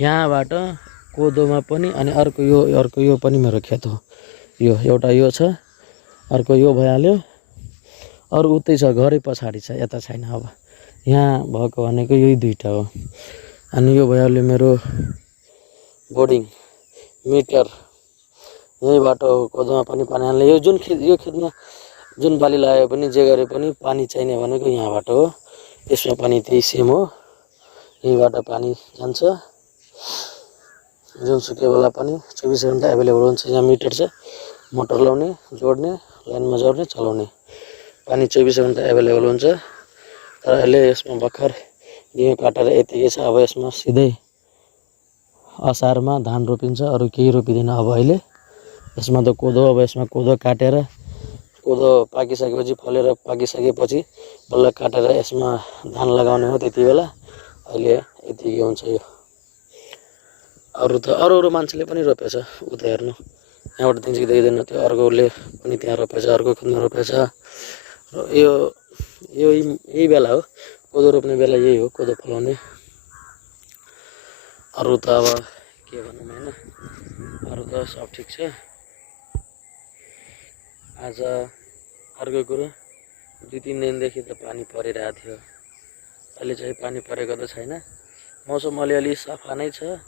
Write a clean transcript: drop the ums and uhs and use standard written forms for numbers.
यहाँबाट कोदोमा पनि अनि अर्को यो पनि मेरो खेत हो। यो एउटा यो छ, अर्को यो भइहाल्यो, अरू उतै छ घरै पछाडि छ, यता छैन। अब यहाँ भएको भनेको यही दुईटा हो। अनि यो भइहाल्यो मेरो बोर्डिङ मिटर। यहीँबाट कोदोमा पनि पानी हाल्ने। यो खेतमा जुन बाली लगाए पनि जे गरे पनि पानी चाहिने भनेको यहाँबाट हो। यसमा पनि त्यही सेम हो, यहीँबाट पानी जान्छ। जुनसुकै बेला पनि 24 घन्टा एभाइलेबल हुन्छ। यहाँ मिटर छ, मोटर लाउने, जोड्ने, लाइनमा जोड्ने, चलाउने, पानी 24 घन्टा एभाइलेबल हुन्छ। तर अहिले यसमा भर्खर बिउ काटेर यतिकै छ। अब यसमा सिधै असारमा धान रोपिन्छ, अरू केही रोपिँदैन। अब अहिले यसमा त कोदो, अब यसमा कोदो काटेर, कोदो पाकिसकेपछि, फलेर पाकिसकेपछि बल्ल काटेर यसमा धान लगाउने हो त्यति बेला। अहिले यतिकै हुन्छ यो। अरू मान्छेले पनि रोपेछ, उता हेर्नु, यहाँबाट देखिन्छ देखिँदैन त्यो, अर्कोले पनि त्यहाँ रोपेछ, अर्को खेतमा रोपेछ। र यही बेला हो कोदो रोप्ने बेला, यही हो कोदो फलाउने। अरू त अब के भनौँ होइन, अरू त सब ठिक छ। आज अर्को कुरो, 2-3 दिनदेखि त पानी परिरहेको थियो, अहिले चाहिँ पानी परेको त छैन। मौसम अलिअलि सफा नै छ।